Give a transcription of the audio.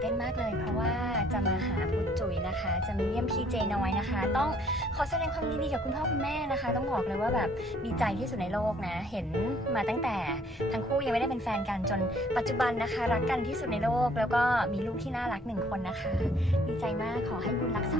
เต้นมากเลย เพราะว่าจะมาหาพุทจุ๋ยนะคะ จะมาเยี่ยมพีเจน้อยนะคะ ต้องขอแสดงความยินดีกับคุณพ่อคุณแม่นะคะ ต้องบอกเลยว่าแบบดีใจที่สุดในโลกนะ เห็นมาตั้งแต่ทั้งคู่ยังไม่ได้เป็นแฟนกันจนปัจจุบันนะคะ รักกันที่สุดในโลก แล้วก็มีลูกที่น่ารักหนึ่งคนนะคะ ดีใจมากขอให้บุญรักษาะ